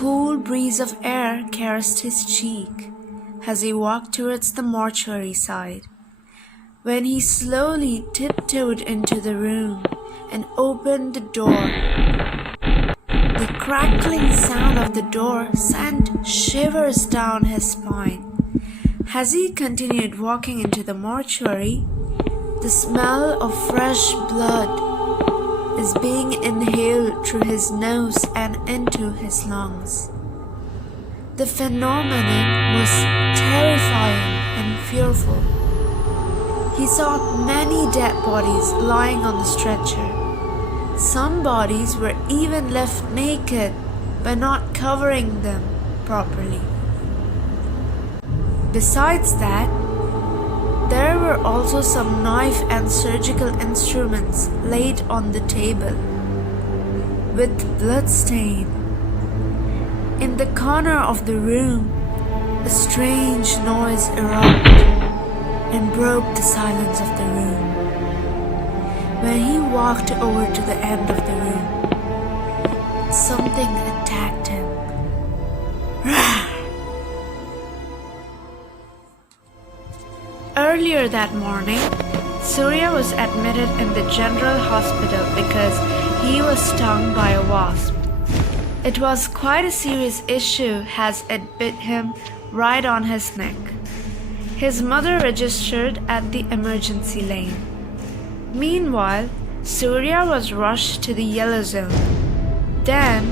cool breeze of air caressed his cheek as he walked towards the mortuary side. When he slowly tiptoed into the room and opened the door, the crackling sound of the door sent shivers down his spine. As he continued walking into the mortuary, the smell of fresh blood is being inhaled through his nose and into his lungs. The phenomenon was terrifying and fearful. He saw many dead bodies lying on the stretcher. Some bodies were even left naked by not covering them properly. Besides that, there were also some knife and surgical instruments laid on the table, with blood stain. In the corner of the room, a strange noise erupted and broke the silence of the room. When he walked over to the end of the room, something attacked him. Earlier that morning, Surya was admitted in the general hospital because he was stung by a wasp. It was quite a serious issue as it bit him right on his neck. His mother registered at the emergency lane. Meanwhile, Surya was rushed to the yellow zone. Then,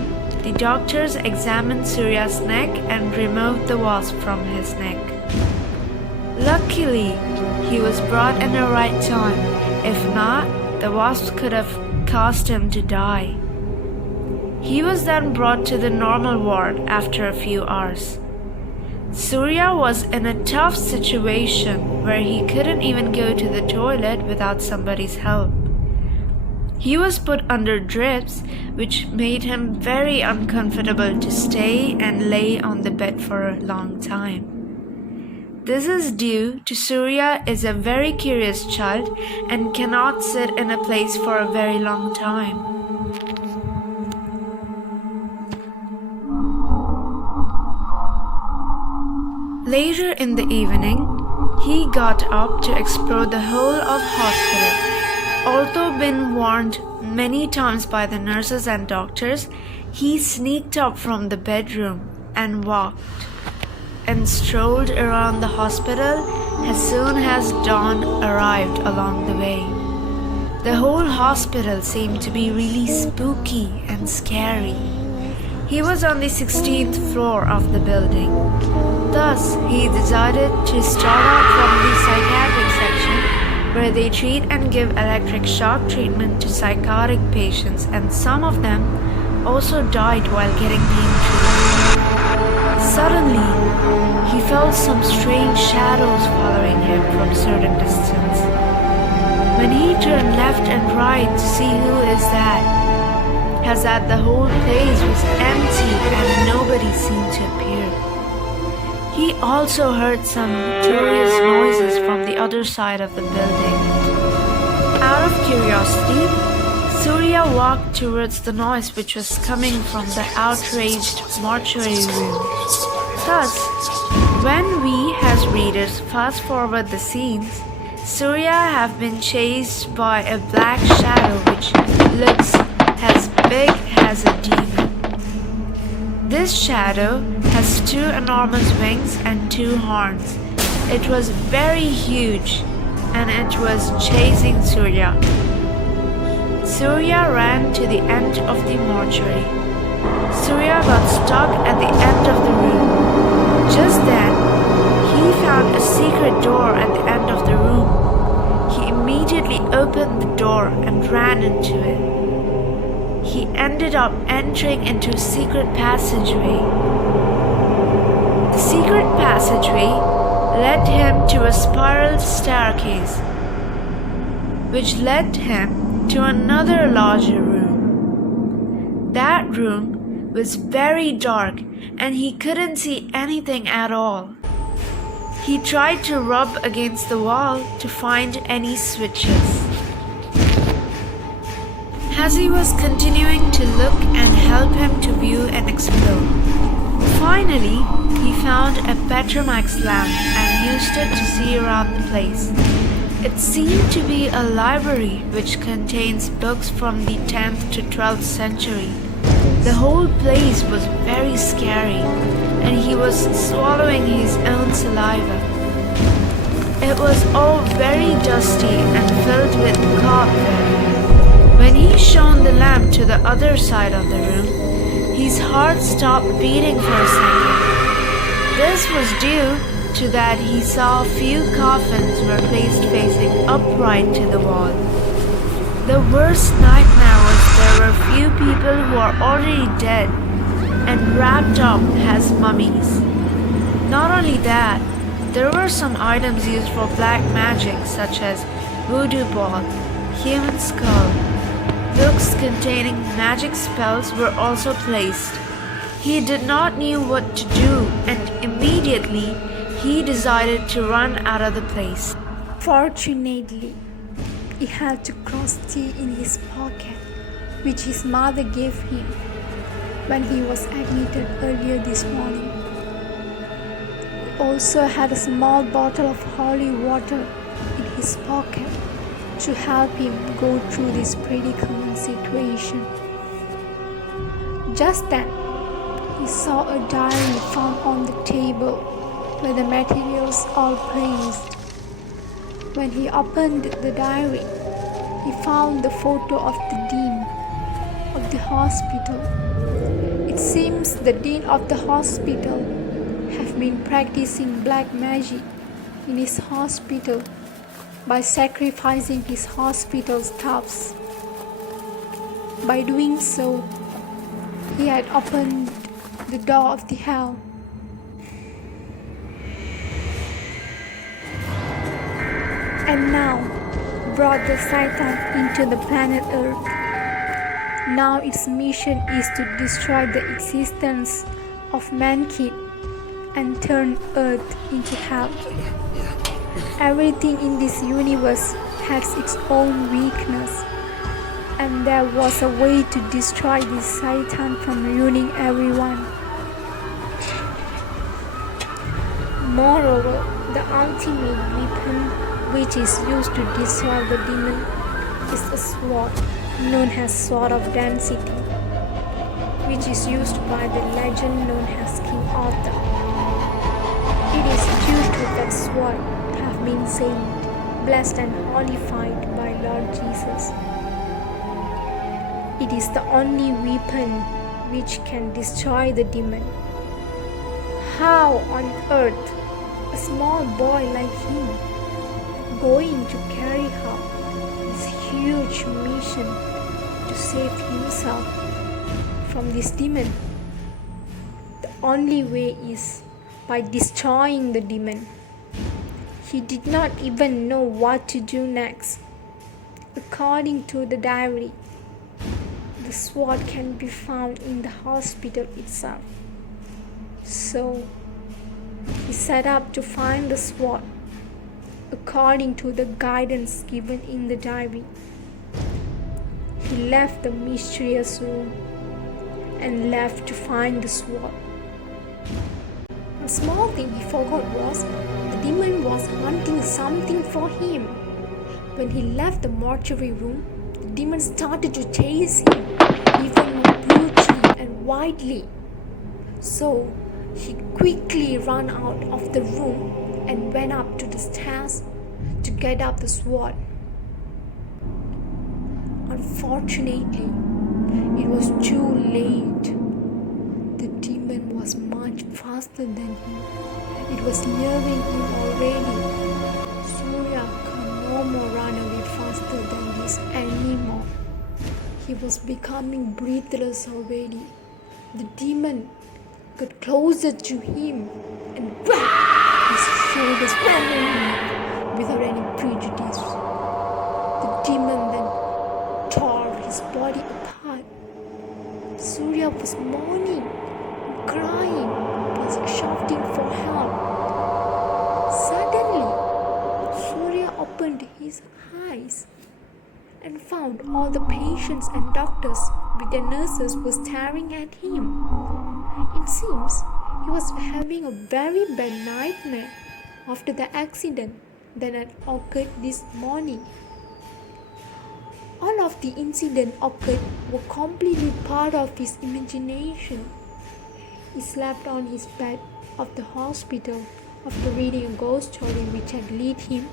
the doctors examined Surya's neck and removed the wasp from his neck. Luckily, he was brought in the right time. If not, the wasp could have caused him to die. He was then brought to the normal ward after a few hours. Surya was in a tough situation where he couldn't even go to the toilet without somebody's help. He was put under drips, which made him very uncomfortable to stay and lay on the bed for a long time. This is due to Surya is a very curious child and cannot sit in a place for a very long time. Later in the evening, he got up to explore the whole of hospital. Although been warned many times by the nurses and doctors, he sneaked up from the bedroom and walked and strolled around the hospital as soon as dawn arrived along the way. The whole hospital seemed to be really spooky and scary. He was on the 16th floor of the building. Thus, he decided to start out from the psychiatric section, where they treat and give electric shock treatment to psychotic patients, and some of them also died while getting pain treatment. Suddenly, he felt some strange shadows following him from certain distance. When he turned left and right to see who is that, as that the whole place was empty and nobody seemed to appear. He also heard some curious noises from the other side of the building. Out of curiosity, Surya walked towards the noise which was coming from the outraged mortuary room. Thus, when we as readers fast forward the scenes, Surya have been chased by a black shadow which looks as big as a demon. This shadow has two enormous wings and two horns. It was very huge and it was chasing Surya. Surya ran to the end of the mortuary. Surya got stuck at the end of the room. Just then, he found a secret door at the end of the room. He immediately opened the door and ran into it. He ended up entering into a secret passageway. The secret passageway led him to a spiral staircase, which led him to another larger room. That room was very dark and he couldn't see anything at all. He tried to rub against the wall to find any switches. as he was continuing to look and help him to view and explore. Finally, he found a Petromax lamp and used it to see around the place. It seemed to be a library which contains books from the 10th to 12th century. The whole place was very scary, and he was swallowing his own saliva. It was all very dusty and filled with cobweb. When he shone the lamp to the other side of the room, his heart stopped beating for a second. This was due to that he saw a few coffins were placed facing upright to the wall. The worst nightmare was there were few people who are already dead and wrapped up as mummies. Not only that, there were some items used for black magic such as voodoo ball, human skull. Books containing magic spells were also placed. He did not know what to do, and immediately he decided to run out of the place. Fortunately, he had a cross key in his pocket, which his mother gave him when he was admitted earlier this morning. He also had a small bottle of holy water in his pocket to help him go through this predicament situation. Just then, he saw a diary found on the table where the materials are placed. When he opened the diary, he found the photo of the dean of the hospital. It seems the dean of the hospital have been practicing black magic in his hospital by sacrificing his hospital staffs. By doing so, he had opened the door of the hell. And now brought the Satan into the planet Earth. Now its mission is to destroy the existence of mankind and turn Earth into hell. Everything in this universe has its own weakness, and there was a way to destroy this Satan from ruining everyone. Moreover, the ultimate weapon which is used to destroy the demon is a sword known as Sword of Density, which is used by the legend known as King Arthur. It is due to that sword have been saved, blessed and holified by Lord Jesus. It is the only weapon which can destroy the demon. How on earth a small boy like him going to carry out this huge mission to save himself from this demon? The only way is by destroying the demon. He did not even know what to do next. According to the diary, the sword can be found in the hospital itself. So he set up to find the sword according to the guidance given in the diary. He left the mysterious room and left to find the sword. A small thing he forgot was the demon was hunting something for him. When he left the mortuary room, the demon started to chase him even more brutally and wildly. So he quickly ran out of the room and went up to the stairs to get up the sword. Unfortunately, it was too late. The demon was much faster than him. It was nearing him already. Surya could no more run away faster than this anymore. He was becoming breathless already. The demon got closer to him and grabbed his shoulders without any prejudice. The demon then tore his body apart. Surya was moaning, crying, was shouting for help. Suddenly, Surya opened his eyes and found all the patients and doctors with their nurses were staring at him. It seems he was having a very bad nightmare after the accident that had occurred this morning. All of the incident occurred were completely part of his imagination. He slept on his bed of the hospital after reading a ghost story which had led him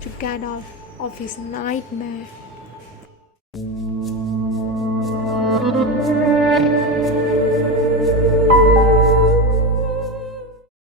to get out of his nightmare.